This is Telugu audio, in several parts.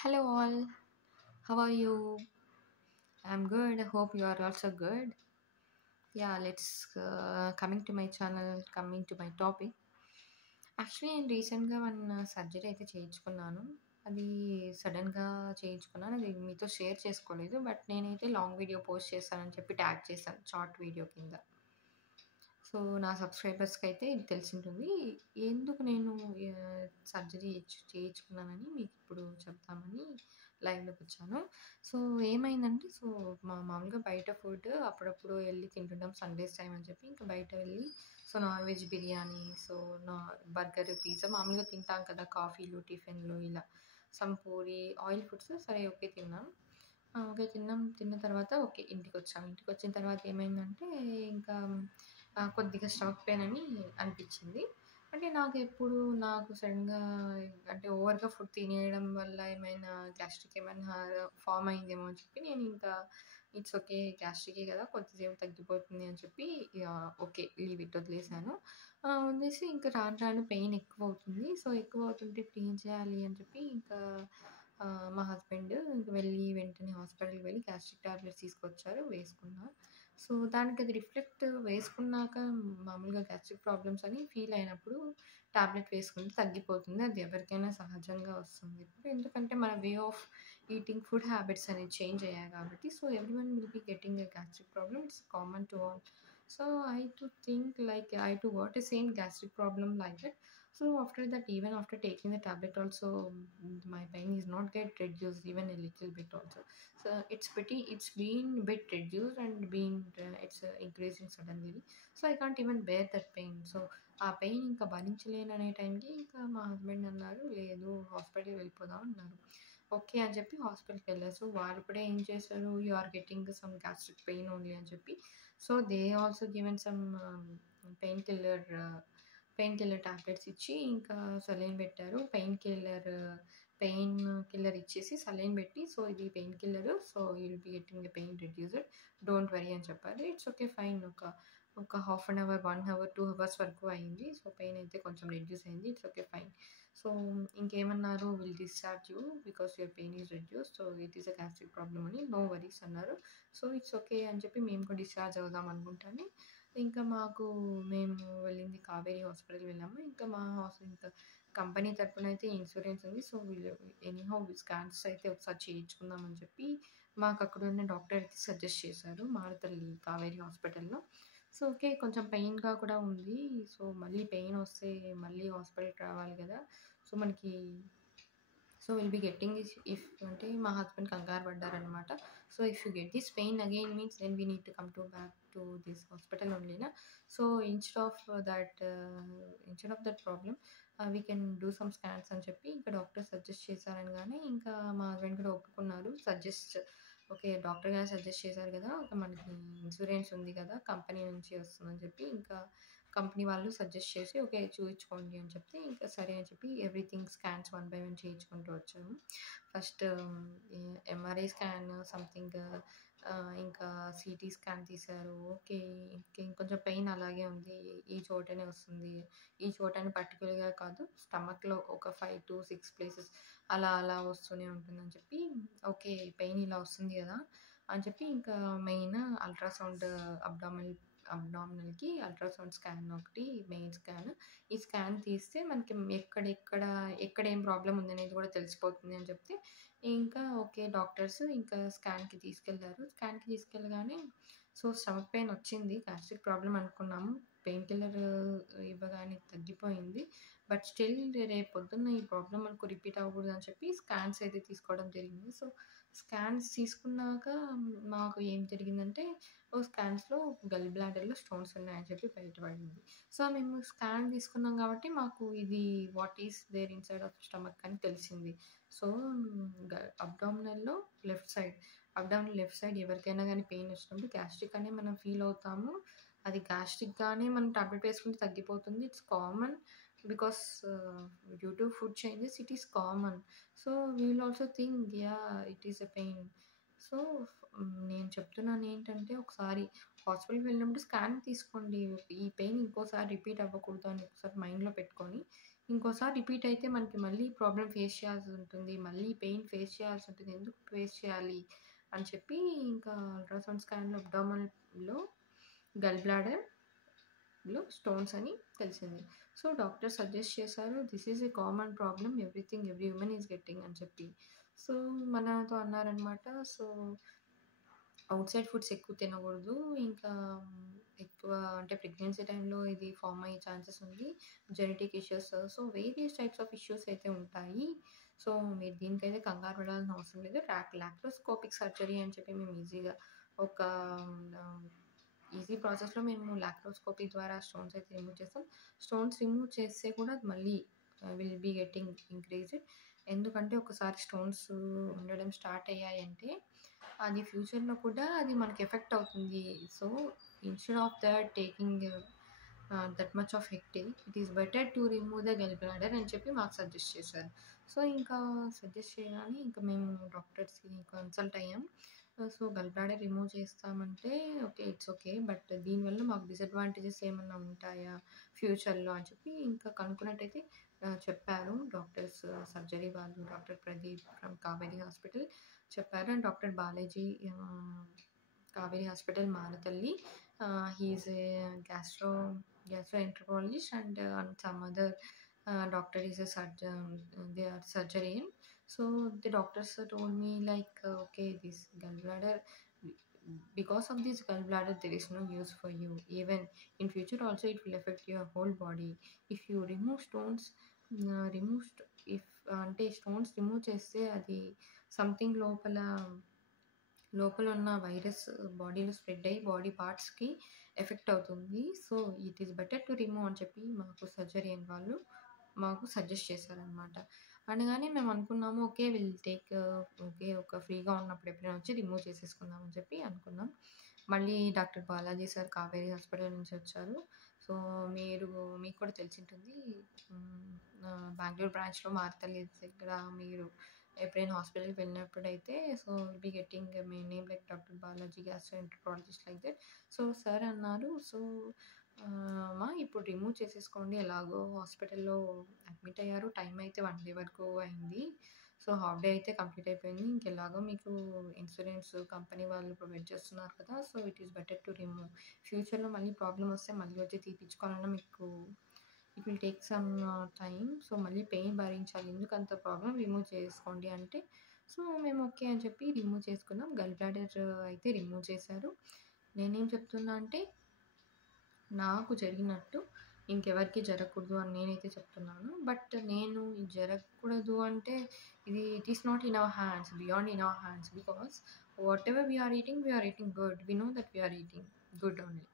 Hello, all. How are you? I'm good. I hope you are also good. Yeah, let's coming to my channel, coming to my topic. Actually నేను రీసెంట్‌గా సర్జరీ అయితే చేయించుకున్నాను. అది సడెన్‌గా చేయించుకున్నాను. అది మీతో షేర్ చేసుకోలేదు. బట్ నేనైతే లాంగ్ వీడియో పోస్ట్ చేశానని చెప్పి ట్యాగ్ చేశాను షార్ట్ వీడియో కింద. సో, నా సబ్‌స్క్రైబర్స్‌కైతే ఇది తెలిసుంటుంది. ఎందుకు నేను సర్జరీ చేయించుకున్నానని మీకిప్పుడు చెప్తామని లైవ్‌లోకొచ్చాను. సో, ఏమైందంటే మామూలుగా బయట ఫుడ్ అప్పుడప్పుడు ఎళ్లి తింటుంటాం సండేస్ టైమ్ అని చెప్పి. ఇంక బయట వెళ్ళి నాన్ వెజ్ బిర్యానీ, నా బర్గర్, పిజ్జా మామూలుగా తింటాం కదా! కాఫీలు, టిఫిన్‌లు ఇలా. సమ్ పూరి, ఆయిల్ ఫుడ్స్ సరే ఓకే తిన్నాను. ఓకే తిన్నాం. తిన్న తర్వాత ఓకే ఇంటికొచ్చాం. ఇంటికొచ్చిన తర్వాత ఏమైందంటే ఇంకా కొద్దిగా స్టమక్ పెయిన్ అని అనిపిచ్చింది. అంటే నాకు సడెన్‌గా అంటే ఓవర్‌గా ఫుడ్ తినేయడం వల్ల ఏమైనా గ్యాస్ట్రిక్ ఏమైనా ఫార్మ్ అయిందేమో అని చెప్పి నేనింకా ఇట్స్ ఓకే గ్యాస్ట్రికే గదా! కొద్దిసేపు తగ్గిపోతుంది అని చెప్పి ఓకే లీవ్ ఇట్ వదిలేసాను. వదిలేసి ఇంకా రాను రాను పెయిన్ ఎక్కువవుతుంది. సో, ఎక్కువవుతుంటే ఇప్పుడు ఏం చేయాలి అని చెప్పి ఇంకా మా హస్బెండ్ ఇంక వెంటనే హాస్పిటల్‌కి వెళ్ళి గ్యాస్ట్రిక్ టాబ్లెట్స్ తీసుకొచ్చారు. వేసుకున్నా. సో, దానికది రిఫ్లెక్ట్ వేసుకున్నాక మామూలుగా గ్యాస్ట్రిక్ ప్రాబ్లమ్స్ అని ఫీల్ అయినప్పుడు టాబ్లెట్ వేసుకుంటే తగ్గిపోతుంది. అది ఎవరికైనా సహజంగా వస్తుంది. ఎందుకంటే మన way of eating food habits అనేవి చేంజ్ అయ్యాయి కాబట్టి. So, everyone will be getting a gastric problem. It's common to all. So I to think like I to got a same gastric problem like that. So after that, even after taking the tablet, also my pain is not get reduced even a little bit also. So it's been bit reduced and been it's increasing suddenly. So I can't even bear that pain. So ఆ పెయిన్ ఇంకా భరించలేను అనే టైంకి ఇంకా మా హస్బెండ్ అన్నారు లేదు హాస్పిటల్‌కి వెళ్ళిపోదాం అన్నారు. ఓకే అని చెప్పి హాస్పిటల్‌కి వెళ్ళా. సో వాళ్ళు కూడా ఏం చేశారు you are getting some gastric pain only అని చెప్పి so they also given some pain killer pain killer tablets ఇచ్చి ఇంకా సెలైన్ పెట్టారు. పెయిన్ కిల్లర్ ఇచ్చేసి సెలైన్ పెట్టి సో ఇది pain killer so you will be getting the pain reducer don't worry అని చెప్పారు. ఇట్స్ ఓకే ఫైన్ ఒక half an hour, 1 hour, 2 hours వరకు అయింది. సో పెయిన్ అయితే కొంచెం రెడ్యూస్ అయింది. It's okay fine. సో ఇంకేమన్నారు will discharge you because your pain is reduced. So it is a gastric problem అని నో వరీస్ అన్నారు. సో ఇట్స్ ఓకే అని చెప్పి మేము కూడా డిశ్చార్జ్ అవుదాం అనుకుంటానే ఇంకా మేము వెళ్ళింది కావేరీ హాస్పిటల్‌కి వెళ్ళాము. ఇంకా కంపెనీ తరపున అయితే ఇన్సూరెన్స్ ఉంది. సో వీళ్ళు ఎనీహౌ స్కాన్స్ అయితే ఒకసారి చేయించుకుందాం అని చెప్పి మాకక్కడున్న డాక్టర్ అయితే సజెస్ట్ చేశారు. మారుతల్లి కావేరీ హాస్పిటల్‌లో. సో ఓకే కొంచెం పెయిన్‌గా కూడా ఉంది. సో మళ్ళీ పెయినొస్తే మళ్ళీ హాస్పిటల్‌కి రావాలి గదా! సో మనకి will be getting this if అంటే మా హస్బెండ్ కంగారు పడ్డారనమాట. So, if you get this pain again means then we need to come back to this hospital ఓన్లీనా. So, instead of that problem we can do some scans అని చెప్పి ఇంకా డాక్టర్ సజెస్ట్ చేశారనగానే ఇంకా మా హస్బెండ్ కూడా ఒప్పుకున్నారు. ఓకే. డాక్టర్ గారు సజెస్ట్ చేశారు గదా! మనకి ఇన్సూరెన్స్ ఉంది గదా! కంపెనీ నుంచి వస్తుందని చెప్పి ఇంకా కంపెనీ వాళ్ళు సజెస్ట్ చేసి ఓకే చూయించుకోండి అని చెప్తే ఇంకా సరే అని చెప్పి everything scans one by one చేయించుకుంటూ వచ్చాము. ఫస్ట్ ఎంఆర్ఐ స్కాన్ సంథింగ్ ఇంకా సీటీ స్కాన్ తీశారు. ఓకే. ఇంకొంచెం పెయిన్ అలాగే ఉంది. ఈ చోటనే వస్తుంది. ఈ చోటని పర్టిక్యులర్‌గా కాదు స్టమక్‌లో ఒక 5-6 ప్లేసెస్ అలా వస్తూనే ఉంటుందని చెప్పి ఓకే. పెయిన్ ఇలా వస్తుంది గదా! అని చెప్పి ఇంకా మెయిన్ అల్ట్రాసౌండ్ అబ్డామినల్‌కి అల్ట్రాసౌండ్ స్కాన్ ఒకటి మెయిన్ స్కాన్. ఈ స్కాన్ తీస్తే మనకి ఎక్కడ ఏం ప్రాబ్లమ్ ఉందనేది కూడా తెలిసిపోతుంది అని చెప్తే, ఇంకా ఓకే డాక్టర్స్ ఇంకా స్కాన్‌కి తీసుకెళ్లారు. స్కాన్‌కి తీసుకెళ్ళగానే స్టమక్ పెయిన్ వచ్చింది. గ్యాస్ట్రిక్ ప్రాబ్లమ్ అనుకున్నాము. పెయిన్ కిల్లర్ ఇవ్వగానే తగ్గిపోయింది. బట్ స్టిల్ రేపు పొద్దున్న ఈ ప్రాబ్లమ్ మనకు రిపీట్ అవ్వకూడదు అని చెప్పి స్కాన్స్ అయితే తీసుకోవడం జరిగింది. సో, స్కాన్స్ తీసుకున్నాక మాకు ఏం జరిగిందంటే స్కాన్స్‌లో గల్ బ్లాడర్‌లో స్టోన్స్ ఉన్నాయని చెప్పి బయటపడింది. సో, మేము స్కాన్ తీసుకున్నాం కాబట్టి మాకు ఇది what is there inside of stomach అని తెలిసింది. సో, గ అబ్డామినల్‌లో left side abdominal left side ఎవరికైనా గానీ పెయిన్ వచ్చినప్పుడు గ్యాస్ట్రిక్ అనే మనం ఫీల్ అవుతాము. అది గ్యాస్ట్రిక్‌గానే మనం టాబ్లెట్ వేసుకుంటే తగ్గిపోతుంది. It's common because due to food changes it is common. So, we will also think yeah! It is a pain. So, నేను చెప్తున్నానేంటంటే ఒకసారి హాస్పిటల్‌కి వెళ్ళినప్పుడు స్కాన్ తీసుకోండి. ఈ పెయిన్ ఇంకోసారి రిపీట్ అవ్వకూడదు అని ఒకసారి మైండ్‌లో పెట్టుకొని, ఇంకోసారి రిపీట్ అయితే మనకి మళ్ళీ ప్రాబ్లమ్ ఫేస్ చేయాల్సి ఉంటుంది. మళ్ళీ పెయిన్ ఫేస్ చేయాల్సి ఉంటుంది. ఎందుకు ఫేస్ చేయాలి అని చెప్పి ఇంకా అల్ట్రాసౌండ్ స్కాన్‌లో అబ్డామినల్‌లో గల్ బ్లాడర్‌లో స్టోన్స్ అని తెలిసింది. సో, డాక్టర్ సజెస్ట్ చేశారు. This is a common problem every human is getting అని చెప్పి. సో, మనతో అన్నారనమాట. సో ఔట్‌సైడ్ ఫుడ్స్ ఎక్కువ తినగూడదు. ఇంకా ఎక్కువ అంటే ప్రెగ్నెన్సీ టైమ్‌లో ఇది ఫార్మ్ అయ్యే ఛాన్సెస్ ఉంది. Genetic issues so, various types of issues అయితే ఉంటాయి. సో, మీరు దీనికైతే కంగారు పడాల్సిన అవసరం లేదు. లాప్రోస్కోపిక్ సర్జరీ అని చెప్పి మేము ఈజీగా ఒక ఆహ్, ఈజీ ప్రాసెస్‌లో మేము లాప్రోస్కోపీ ద్వారా స్టోన్స్ అయితే రిమూవ్ చేస్తాం. స్టోన్స్ రిమూవ్ చేస్తే కూడా అది మళ్ళీ విల్ బీ గెట్టింగ్ ఇంక్రీజ్డ్. ఎందుకంటే ఒకసారి స్టోన్స్ ఉండడం స్టార్ట్ అయ్యాయంటే అది ఫ్యూచర్‌లో కూడా అది మనకి ఎఫెక్ట్ అవుతుంది. So, instead of that taking that much of hectic it is better to remove the gall bladder అని చెప్పి మాకు సజెస్ట్ చేశారు. సో, ఇంకా సజెస్ట్ చేయగానే ఇంకా మేము డాక్టర్స్‌ని కన్సల్ట్ అయ్యాం. సో, గల్ బ్లాడర్ రిమూవ్ చేస్తామంటే ఓకే. It's okay. బట్ దీనివల్ల మాకు డిసడ్వాంటేజెస్ ఏమన్నా ఉంటాయా ఫ్యూచర్‌లో అని చెప్పి ఇంకా కనుక్కున్నట్టయితే చెప్పారు డాక్టర్స్ సర్జరీ వాళ్ళు doctor Pradeep from Kaveri hospital చెప్పారు. And doctor Balaji Kaveri hospital మానతల్లి. He is a gastroenterologist and some other doctor is a surgeon. They are surgeon. So the doctors told me like, okay, this gallbladder, because of this gallbladder, there is no use for you. Even in future also, it will affect your whole body. If you remove stones, if అంటే స్టోన్స్ రిమూవ్ చేస్తే అది సంథింగ్ లోపల ఉన్న వైరస్ బాడీలో స్ప్రెడ్ అయ్యి బాడీ పార్ట్స్‌కి ఎఫెక్ట్ అవుతుంది. So, it is better to remove అని చెప్పి మాకు సర్జరియన్ వాళ్ళు మాకు సజెస్ట్ చేశారనమాట. అనగానే మేము అనుకున్నాము ఓకే. ఓకే. ఒక ఫ్రీగా ఉన్నప్పుడు ఎప్పుడైనా వచ్చి రిమూవ్ చేసేసుకుందాం అని చెప్పి అనుకున్నాం. మళ్ళీ doctor Balaji sir Kaveri hospital నుంచి వచ్చారు. సో, మీకు కూడా తెలిసుంటుంది. బెంగుళూరు బ్రాంచ్‌లో మారుతల్లి దగ్గర మీరు ఎప్పుడైనా హాస్పిటల్‌కి వెళ్ళినప్పుడైతే so, will be getting my name like doctor Balaji gastroenterologist like that. So, sir అన్నారు. సో, అమ్మా ఇప్పుడు రిమూవ్ చేసేసుకోండి. ఎలాగో హాస్పిటల్‌లో అడ్మిట్ అయ్యారు. టైం అయితే 1 డే వరకు అయింది. సో, హాఫ్ డే అయితే కంప్లీట్ అయిపోయింది. ఇంకెలాగో మీకు ఇన్సూరెన్స్ కంపెనీ వాళ్ళు ప్రొవైడ్ చేస్తున్నారు కదా! So, it is better to remove. ఫ్యూచర్‌లో మళ్ళీ ప్రాబ్లమ్ వస్తే మళ్ళీ వచ్చి తీపిచ్చుకోవాలన్నా మీకు it will take some time. So, మళ్ళీ పెయిన్ భరించాలి. ఎందుకంత ప్రాబ్లమ్ రిమూవ్ చేసుకోండి అంటే, సో, మేము ఓకే అని చెప్పి రిమూవ్ చేసుకున్నాం. గల్ బ్లాడర్ అయితే రిమూవ్ చేశారు. నేనేం చెప్తున్నా అంటే, నాకు జరిగినట్టు ఇంకెవరికీ జరగకూడదు అని నేనైతే చెప్తున్నాను. బట్ నేను ఇది జరగకూడదు అంటే it is not in our hands. Beyond in our hands. Because whatever we are eating good. We know that we are eating good only.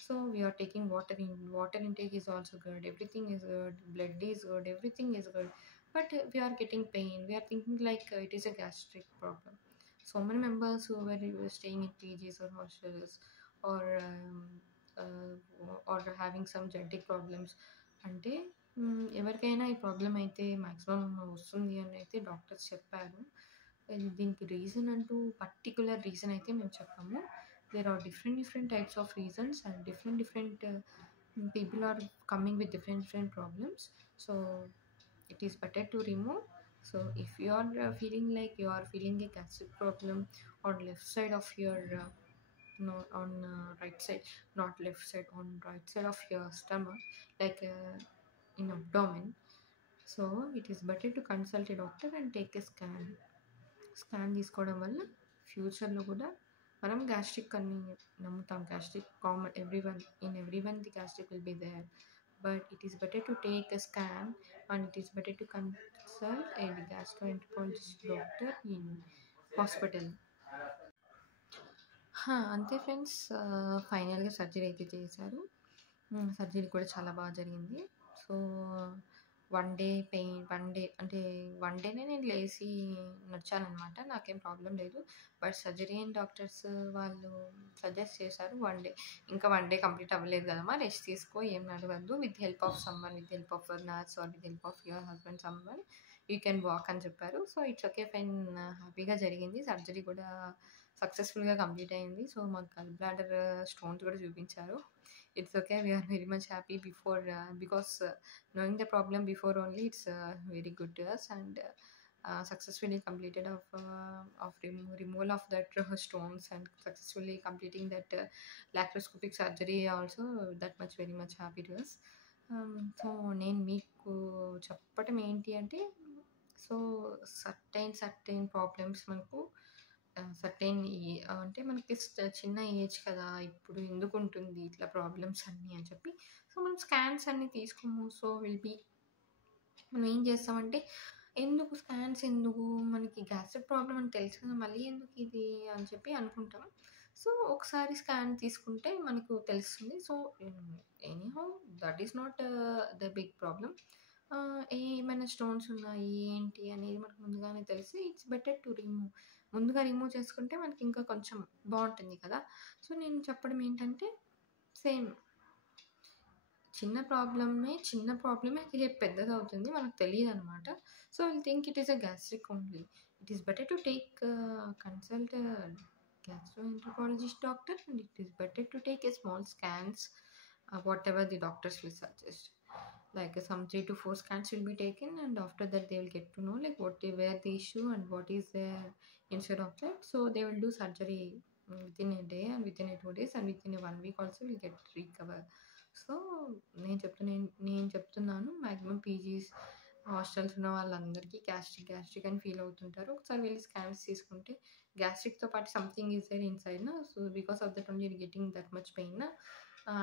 So we are taking water in. Water intake is also good. Everything is good. Blood is good. Everything is good. But we are getting pain. We are thinking like it is a gastric problem. So many members who were staying in PGs or hostels or having some genetic problems అంటే ఎవరికైనా ఈ ప్రాబ్లమ్ అయితే మాక్సిమం వస్తుంది అని అయితే డాక్టర్స్ చెప్పారు. దీనికి రీజన్ అంటూ పర్టిక్యులర్ రీజన్ అయితే మేము చెప్పాము. There are different types of reasons and different people are coming with different problems. So it is better to remove. So if you are feeling like you are feeling a gastric problem on left side of your no on right side, not left side, on right side of your stomach, like in abdomen, so it is better to consult a doctor and take a scan తీసుకోవడం వల్ల ఫ్యూచర్లో కూడా మనం గ్యాస్ట్రిక్ అని నమ్ముతాం. Gastric common everyone the gastric will be there. But it is better to take a scan and it is better to consult a gastroenterologist doctor in hospital. అంతే ఫ్రెండ్స్. ఫైనల్‌గా సర్జరీ అయితే చేశారు. సర్జరీ కూడా చాలా బాగా జరిగింది. సో, 1 డే అంటే 1 డేనే నేను లేసి నడిచాననమాట. నాకేం ప్రాబ్లమ్ లేదు. బట్ సర్జరీయన్ డాక్టర్స్ వాళ్ళు సజెస్ట్ చేశారు 1 డే. ఇంకా 1 డే కంప్లీట్ అవ్వలేదు కదమ్మా! రెస్ట్ తీసుకో, ఏం నడవద్దు. With help of your nurse or with help of your husband you can walk అని చెప్పారు. So, it's okay fine. హ్యాపీగా జరిగింది. సర్జరీ కూడా సక్సెస్‌ఫుల్‌గా కంప్లీట్ అయింది. సో, మాకు గల్ బ్లాడర్ స్టోన్స్ కూడా చూపించారు. It's okay. We are very much happy before because knowing the problem before only it's very good to us and successfully completed of removal of that stones and successfully completing that laparoscopic surgery also that much very much happy to us. So నేను మీకు చెప్పటం ఏంటి అంటే సో సర్టైన్ ప్రాబ్లమ్స్ మనకు సర్టైన్ అంటే మనకి చిన్న ఏజ్ కదా ఇప్పుడు ఎందుకు ఉంటుంది ఇట్లా ప్రాబ్లమ్స్ అన్నీ అని చెప్పి సో మనం స్కాన్స్ అన్నీ తీసుకోము సో మనం ఏం చేస్తామంటే ఎందుకు స్కాన్స్ ఎందుకు మనకి గ్యాస్ట్రిక్ ప్రాబ్లం అని తెలుసు కదా మళ్ళీ ఎందుకు ఇది అని చెప్పి అనుకుంటాం సో ఒకసారి స్కాన్ తీసుకుంటే మనకు తెలుస్తుంది so anyhow that is not the big problem ఏమైనా స్టోన్స్ ఉన్నాయి ఏంటి అనేది మనకు ముందుగానే తెలిసి ఇట్స్ బెటర్ టు ముందుగా రిమూవ్ చేసుకుంటే మనకి ఇంకా కొంచెం బాగుంటుంది కదా సో నేను చెప్పడం ఏంటంటే సేమ్ చిన్న ప్రాబ్లమే అది రేపు పెద్దదవుతుంది మనకు తెలియదనమాట. So, will think it is a gastric only. It is better to take consult gastroenterologist doctor and it is better to take a small scans whatever the doctors will suggest. Like some 3 to 4 scans will be taken and after that they will get to know like where the issue and what is there instead of that. So they will do surgery within a day and within a 2 days and within a 1 week also will get recover. So నేను చెప్తున్నాను మ్యాక్సిమం పీజీస్ హాస్టల్స్ ఉన్న వాళ్ళందరికీ గ్యాస్ట్రిక్ అని ఫీల్ అవుతుంటారు ఒకసారి వెళ్ళి స్కాన్స్ తీసుకుంటే గ్యాస్ట్రిక్తో పాటు సంథింగ్ ఈజ్ దేర్ ఇన్సైడ్ నా so because of that only getting that much pain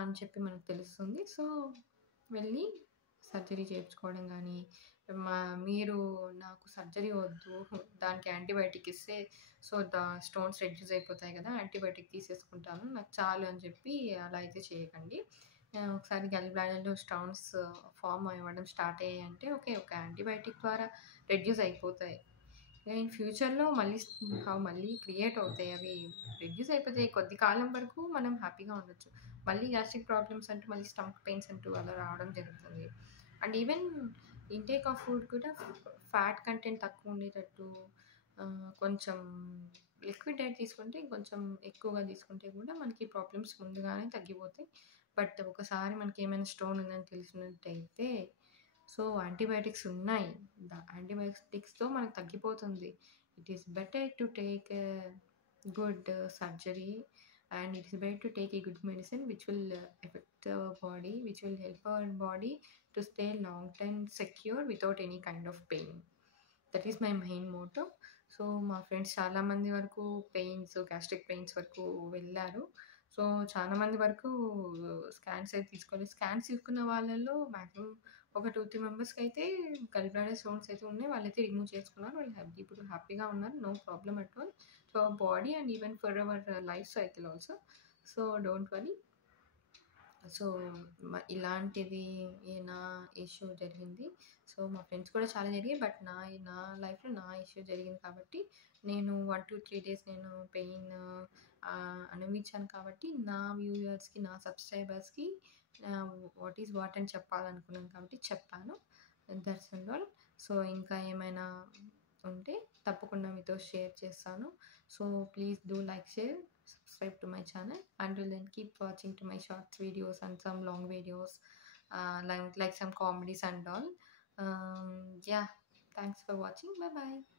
అని చెప్పి మనకు తెలుస్తుంది సో వెళ్ళి సర్జరీ చేయించుకోవడం కానీ మీరు నాకు సర్జరీ వద్దు దానికి యాంటీబయాటిక్ ఇస్తే సో స్టోన్స్ రెడ్యూస్ అయిపోతాయి కదా యాంటీబయాటిక్ తీసేసుకుంటాను నాకు చాలు అని చెప్పి అలా అయితే చేయకండి ఒకసారి గల్ బ్లాడర్లో స్టోన్స్ ఫామ్ అవ్వడం స్టార్ట్ అయ్యాయంటే ఓకే ఒక యాంటీబయాటిక్ ద్వారా రెడ్యూస్ అయిపోతాయి ఇన్ ఫ్యూచర్లో మళ్ళీ క్రియేట్ అవుతాయి అవి రెడ్యూస్ అయిపోతాయి కొద్ది కాలం వరకు మనం హ్యాపీగా ఉండొచ్చు మళ్ళీ గ్యాస్ట్రిక్ ప్రాబ్లమ్స్ అంటూ మళ్ళీ స్టమక్ పెయిన్స్ అంటూ అలా రావడం జరుగుతుంది and even intake of food కూడా ఫ్యాట్ కంటెంట్ తక్కువ ఉండేటట్టు కొంచెం లిక్విడ్ డైట్ తీసుకుంటే కొంచెం ఎక్కువగా తీసుకుంటే కూడా మనకి ప్రాబ్లమ్స్ ముందుగానే తగ్గిపోతాయి బట్ ఒకసారి మనకి ఏమైనా స్టోన్ ఉందని తెలిసినట్టయితే సో యాంటీబయాటిక్స్ ఉన్నాయి యాంటీబయాటిక్స్తో మనకు తగ్గిపోతుంది it is better to take good surgery and it is better to take a good medicine which will affect our body which will help our body to stay long time secure without any kind of pain that is my main motto so మా ఫ్రెండ్స్ చాలామంది వరకు గ్యాస్ట్రిక్ పెయిన్స్ వరకు వెళ్ళారు సో చాలామంది వరకు స్కాన్స్ అయితే తీసుకోలేదు స్కాన్స్ తీసుకున్న వాళ్ళలో మ్యాక్సిమం ఒక 2-3 మెంబర్స్కి అయితే గల్ బ్లాడర్ స్టోన్స్ అయితే ఉన్నాయి వాళ్ళైతే రిమూవ్ చేసుకున్నారు వాళ్ళు ఇప్పుడు హ్యాపీగా ఉన్నారు no problem at all so our body and even for our life cycle also so don't worry so ఇలాంటిది నా ఇష్యూ జరిగింది సో మా ఫ్రెండ్స్ కూడా చాలా జరిగాయి బట్ నా లైఫ్లో నా ఇష్యూ జరిగింది కాబట్టి నేను 1-3 డేస్ నేను పెయిన్ అనుభవించాను కాబట్టి నా వ్యూయర్స్కి నా సబ్స్క్రైబర్స్కి వాట్ అని చెప్పాలనుకున్నాను కాబట్టి చెప్పాను దట్స్ అండ్ ఆల్ సో ఇంకా ఏమైనా ఉంటే తప్పకుండా మీతో షేర్ చేస్తాను so please do like share subscribe to my channel until then keep watching to my short videos and some long videos like some comedies and all yeah thanks for watching bye bye